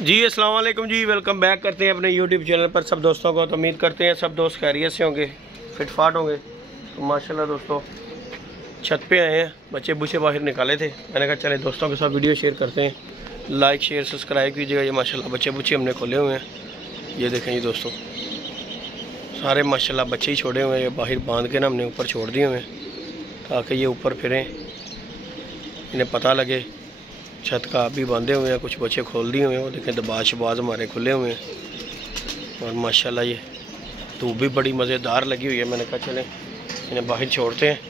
जी अस्सलाम वालेकुम जी, welcome back करते हैं अपने यूट्यूब चैनल पर सब दोस्तों को। तो उम्मीद करते हैं सब दोस्त खैरियत से होंगे, फिटफाट होंगे। तो माशाल्लाह दोस्तों छत पे आए हैं, बच्चे बुच्चे बाहर निकाले थे। मैंने कहा चले दोस्तों के साथ वीडियो शेयर करते हैं, लाइक शेयर सब्सक्राइब कीजिएगा। ये माशाल्लाह बच्चे बुच्चे हमने खोले हुए हैं, ये देखें जी दोस्तों, सारे माशाल्लाह बच्चे ही छोड़े हुए हैं। ये बाहर बांध के ना हमने ऊपर छोड़ दिए हुए हैं ताकि ये ऊपर फिरें, इन्हें पता लगे। छत का भी बांधे हुए हैं, कुछ बच्चे खोल दिए हुए हैं। वो देखें दबाज शबाज हमारे खुले हुए हैं और माशाल्लाह ये धूप भी बड़ी मज़ेदार लगी हुई है। मैंने कहा चलें इन्हें बाहर छोड़ते हैं,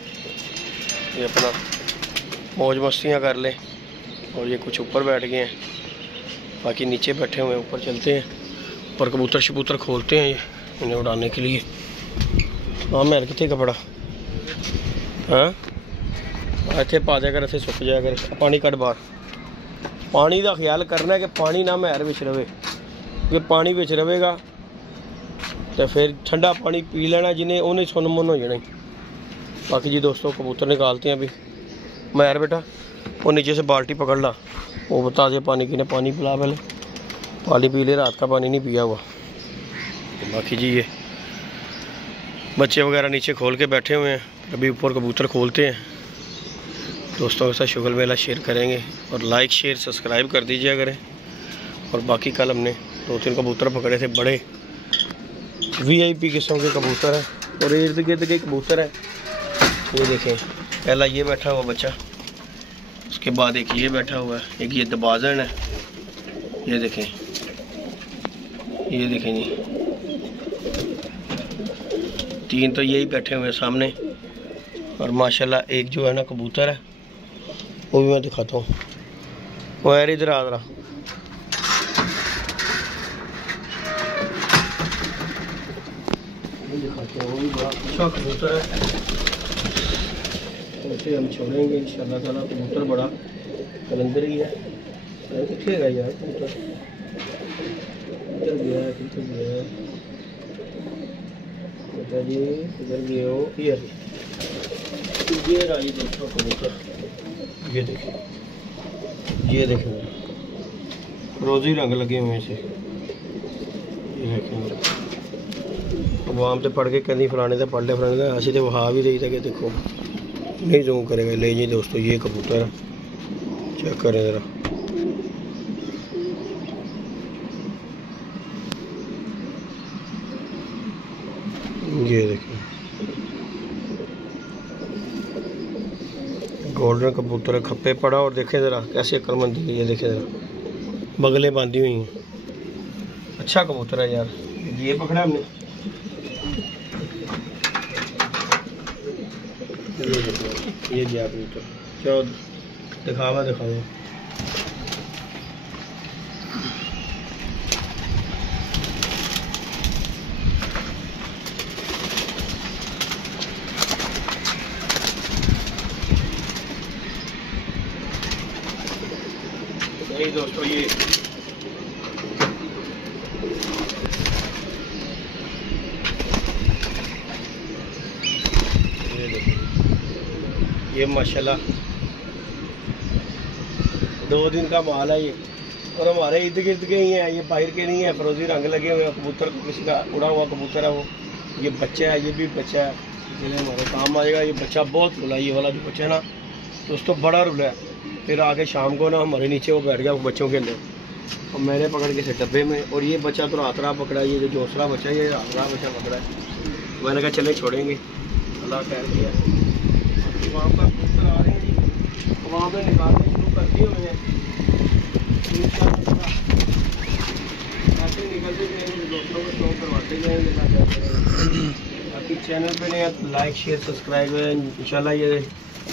ये अपना मौज मस्तियाँ कर लें। और ये कुछ ऊपर बैठ गए हैं, बाकी नीचे बैठे हुए हैं। ऊपर चलते हैं, ऊपर कबूतर शबूतर खोलते हैं ये इन्हें उड़ाने के लिए। हाँ मैर कितने कपड़ा हाँ इतने पा दिया कर, इतने सुक जाया कर। पानी कट बाहर, पानी का ख्याल करना है कि पानी ना मैर बिच रहे, क्योंकि पानी बिच रहेगा तो फिर ठंडा पानी पी लेना जिन्हें उन्हें सुन मुन हो जाना। बाकी जी दोस्तों कबूतर निकालते हैं अभी। मैर बेटा वो नीचे से बाल्टी पकड़ ला, वो बता दे पानी की, पानी पिला पहले, पानी पी ले, रात का पानी नहीं पिया हुआ। बाकी जी ये बच्चे वगैरह नीचे खोल के बैठे हुए हैं, अभी ऊपर कबूतर खोलते हैं। दोस्तों के साथ शुगल मेला शेयर करेंगे और लाइक शेयर सब्सक्राइब कर दीजिए करें। और बाकी कल हमने 2-3 कबूतर पकड़े थे, बड़े VIP किस्म के कबूतर हैं और इर्द गिर्द के कबूतर हैं। ये देखें, पहला ये बैठा हुआ बच्चा, उसके बाद एक ये बैठा हुआ है, एक ये दबाजन है। ये देखें, ये देखें जी 3 तो यही बैठे हुए हैं सामने। और माशाल्लाह एक जो है ना कबूतर है, वो भी मैं दिखाता हूँ। वो यार इधर आ रहा, दिखाते हैं, वो भी बड़ा अच्छा कबूतर है। ऐसे हम छोड़ेंगे इंशाल्लाह ताला। कबूतर बड़ा कलंदर ही है। कितने गया यार कबूतर, किधर गया किधर गया बेटा जी, किधर गए हो? ये रहा ये दोस्तों कबूतर, ये देखें, ये देखें रोज़ी रंग लगे हुए हैं इसे। ये देखें आवाम तो पढ़ के कहनी फलाने से पढ़ ले फलाने से, ऐसे तो वहा भी रही था कि देखो नहीं जूम करेगा। ले जी दोस्तों ये कबूतर है, चेक करें ज़रा। ये देखें गोल्डन कबूतर है, खप्पे पड़ा। और देखें ज़रा कैसे अक्लमंदी है, ये देखें ज़रा बगलें बांधी हुई हैं। अच्छा कबूतर है यार। ये पकड़ा हमने, ये गया कबूतर। चलो दिखावा दिखावा। नहीं दोस्तों ये माशाल्लाह 2 दिन का माल है ये। और हमारे इर्द गिर्द के ही हैं, ये बाहर के नहीं है। फरोजी रंग लगे हुए हैं कबूतर को, किसी का उड़ा हुआ कबूतर है वो। ये बच्चा है, ये भी बच्चा है, जिन्हें हमारे काम आएगा। ये बच्चा बहुत रुला, ये वाला जो बच्चा है ना दोस्तों बड़ा रुला है। फिर आके शाम को ना हमारे नीचे वो बैठ गया बच्चों के अंदर, और मैंने पकड़ के से डब्बे में। और ये बच्चा तो रातरा पकड़ा, ये जो जोसरा बच्चा है ये रातरा बच्चा पकड़ा है। मैंने कहा चले छोड़ेंगे, अल्लाह खैर किया। वहाँ पर कबूतर आ रहे हैं जी, वहाँ पर निकालने शुरू कर दिए हुए हैं। ऐसे निकलते जाएंगे, दोस्तों को शो करवाते जाएंगे। बाकी चैनल पे नहीं तो लाइक शेयर सब्सक्राइब है। इंशाल्लाह ये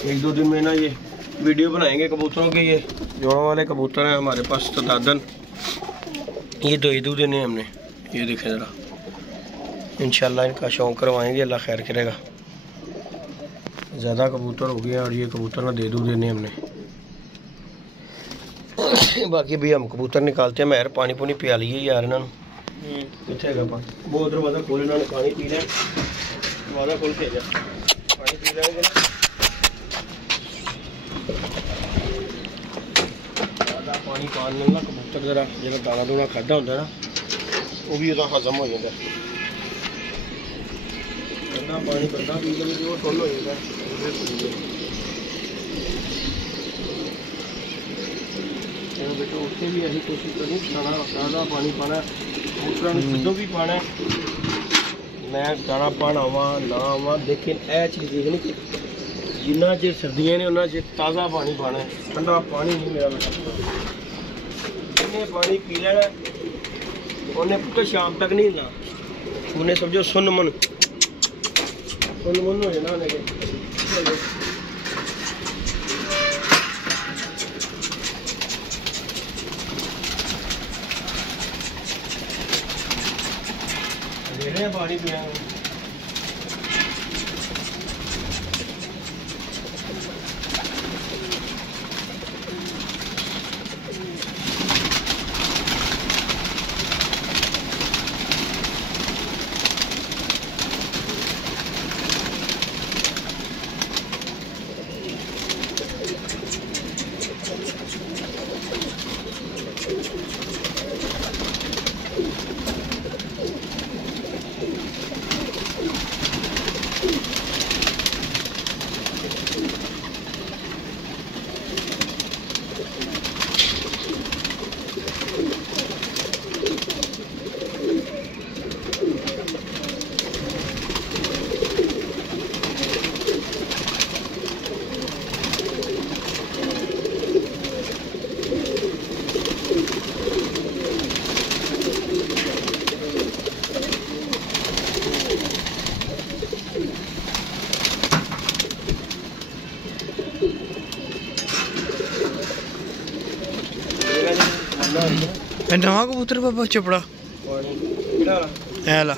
1-2 दिन में ना ये वीडियो बनाएंगे कबूतरों के। ये जोड़ों वाले कबूतर हैं हमारे पास तदादन, ये 2 दिन है हमने। ये देखें ज़रा, इंशाल्लाह इनका शौक़ करवाएंगे, अल्लाह खैर करेगा। ज़्यादा कबूतर हो गए और ये कबूतर ना 2 देने हमने। बाकी भी हम कबूतर निकालते हैं। मैर पानी पुनी पिया लीए यार इन्होंने, कितने है पानी। वो दरवाज़ा खोल, इन्होंने पानी पी लें, दरवाज़ा खोल के जा पानी पी लेंगे ना। पानी पाने ना कबूतर जरा जो दाना दूना खादा होंगे ना वो भी हजम हो जाता। ठंडा पानी बंदा पी ले वो फुल हो जाता। बेटो उत्थे भी अभी कोशिश करनी दाना पानी पाना कबूतर सिद्धों भी पाना। मैं दाना पाना आवा ना आवा लेकिन यह चीज़ देखनी कि जिन्ना चिर सर्दियाँ ने उन्ना चिर ताज़ा पानी पाना है। ठंडा पानी नहीं मेरा बेटा जिन्हें पानी पी लेना उन्हें पूरे शाम तक नहीं हिलना। उन्हें समझो सुन मन हो जाना उन्हें पानी पीना। नवा कबूतर बाबा चपड़ा ऐला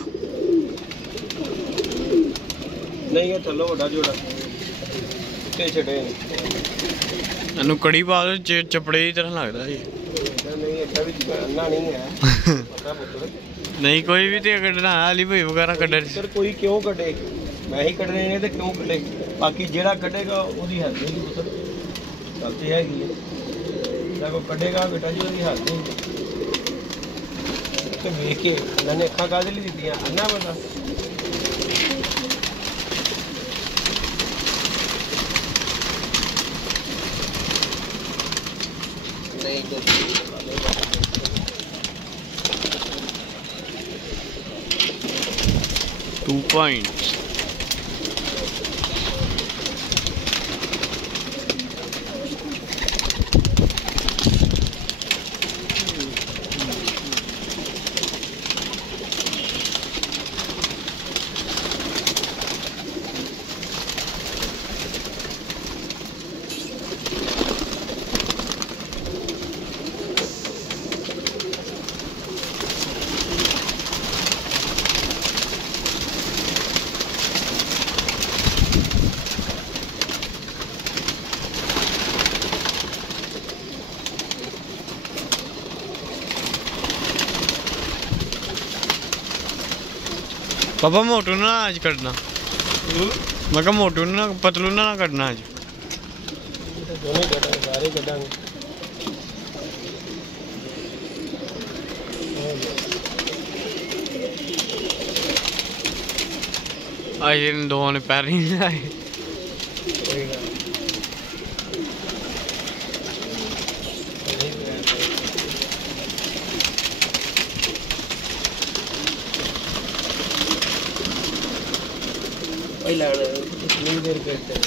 नहीं है थलो बड़ा जोड़ा ते छड़े एनु कड़ी पा चपड़े की तरह लगता जी। नहीं एडा भी अन्ना नहीं है पता पुत्र नहीं कोई भी ते कड्ढना अली भाई वगैरह कड्ढे सर कोई क्यों कड्ढे मैं ही कड्ढने ने ते क्यों कड्ढे बाकी जेड़ा कड्ढेगा ओदी हेल्प नहीं पुत्र गल ते हैगी है जो कड्ढेगा बेटा जी ओदी हेल्प नहीं तो वेख के मैंने अखा कादे लिए दी अन्ना बंदा नहीं 2 points. पापा मोटू ना आज कटना मैं कहा मोटू ना पतलू ना कटना आज आज इन दोनों ने पैर नहीं लाए कितनी देर करते हैं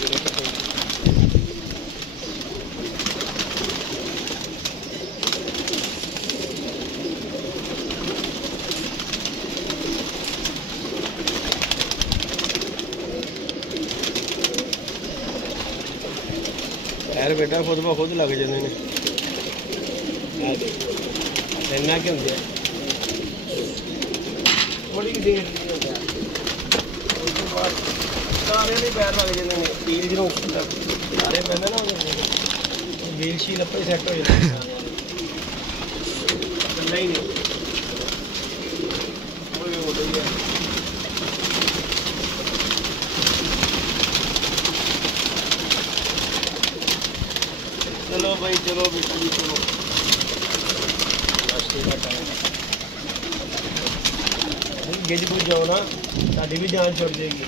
यार बेटा खुद ब खुद लग जाते हैं इन्ना क्या होंगे थोड़ी देर सारे भी पैर लग जाते हैं टील जो सारे पैंदे ना वील शील अपने सैट हो जाते हैं ही नहीं चलो भाई चलो बेटा जी चलो। गिज बुझ जाओ ना, साड़ी भी जान छोड़ जाएगी।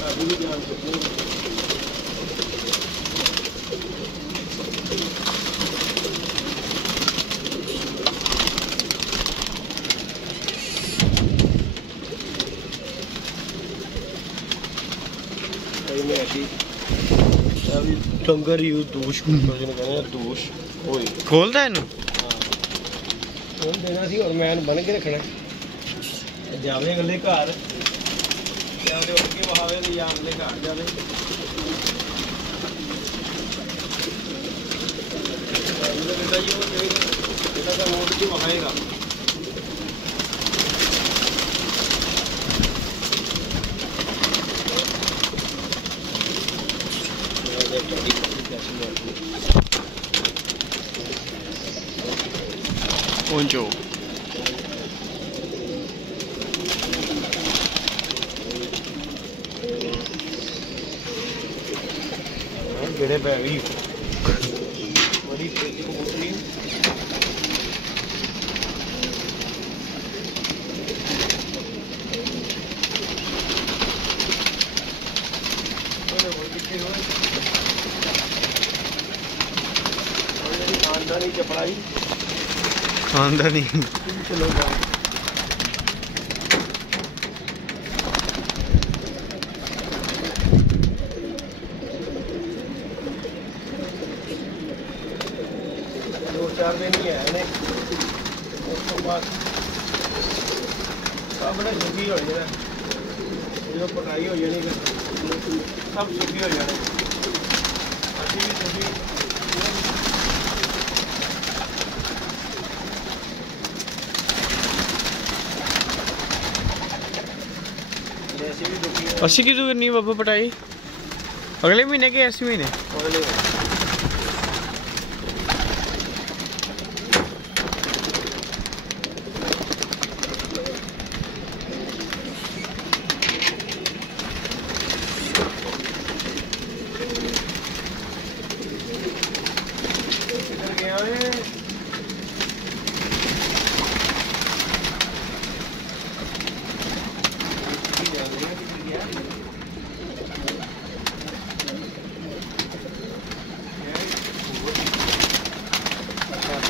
साड़ी भी जान छोड़ जाएगी। डंगर यू दूश दूश खोलता है देना सी और मैं बन के रखना जावे अगले घर उठ के बहावे या अगले घर जावे मोड़ के बहाएगा। Poncho. बेड़े पै गई बड़ी तेजी कबूतरी खानदानी चपड़ाई खानदानी चलो दो चार दिन ही है उस तो बाद सब ने सुखी हो जाए जो पकाई हो जानी सब सुखी हो जाने अभी भी सुखी अस्सी की करनी है बाबा पटाई अगले महीने के इस महीने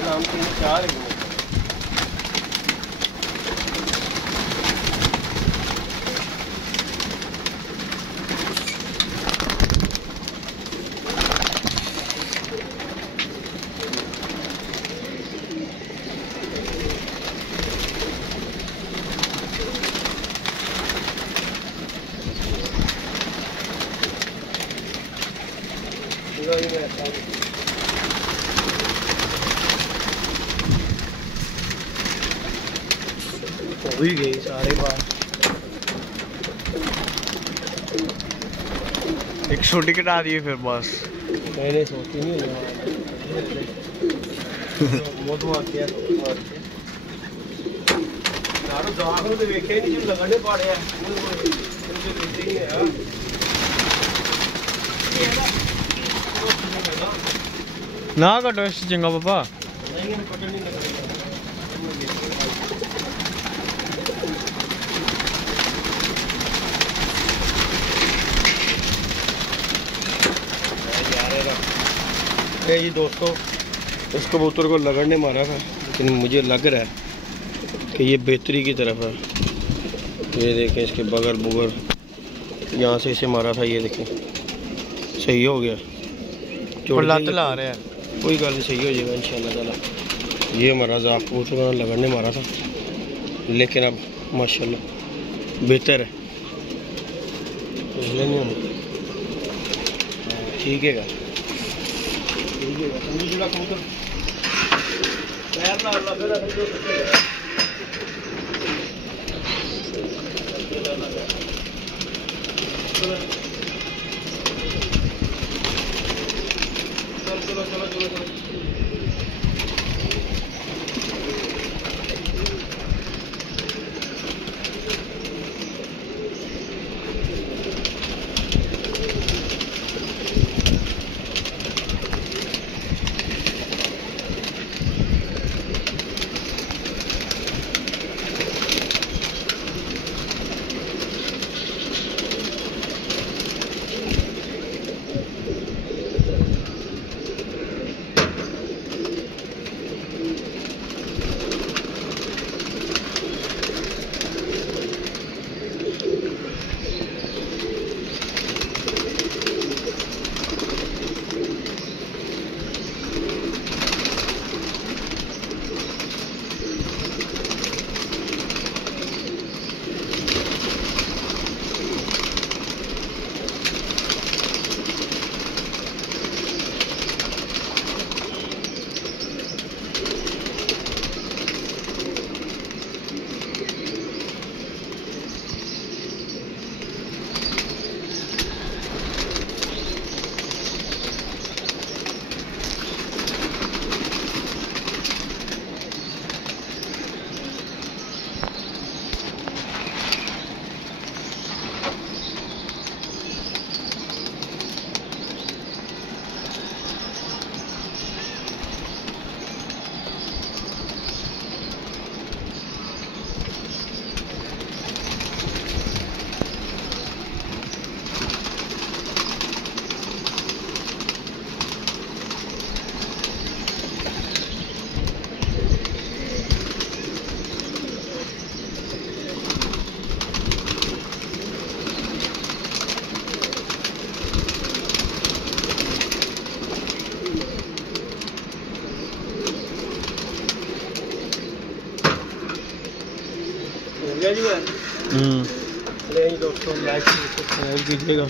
नाम 3-4 है हो ही गए सारे बार एक छोटी कटा दिए फिर बस मैंने सोची नहीं बहुत मारते दाग तो वेखे नहीं जो लगने पाड़े ना कटो इस चंगा पापा जी दोस्तों इस कबूतर को लगड़ ने मारा था लेकिन मुझे लग रहा है कि ये बेहतरी की तरफ है। ये देखें इसके बगल बुगर यहाँ से इसे मारा था, ये देखें सही हो गया लत ला रहा है कोई गल नहीं सही हो जाएगा इंशाल्लाह ताला। ये हमारा जाफ कबूतर को लगड़ ने मारा था लेकिन अब माशाल्लाह बेहतर है नहीं होना ठीक है बढ़िया जी है। चलिए दोस्तों, लाइक सब्सक्राइब कीजिएगा।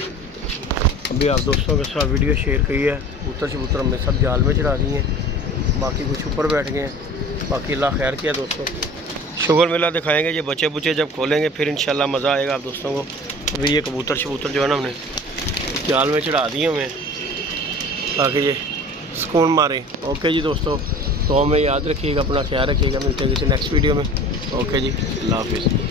अभी आप दोस्तों के साथ वीडियो शेयर की है। कबूतर शबूतर हमने सब जाल में चढ़ा दिए हैं, बाकी कुछ ऊपर बैठ गए हैं। बाकी अल्लाह खैर किया दोस्तों। शुगर मेला दिखाएंगे, ये बच्चे बुच्चे जब खोलेंगे फिर इंशाल्लाह मज़ा आएगा आप दोस्तों को। अभी ये कबूतर शबूतर जो है ना हमने जाल में चढ़ा दिए हुए हैं ताकि ये सुकून मारे। ओके जी दोस्तों, तो हमें याद रखिएगा, अपना ख्याल रखिएगा। मिलते हैं किसी नेक्स्ट वीडियो में। ओके जी, अल्लाह हाफिज़।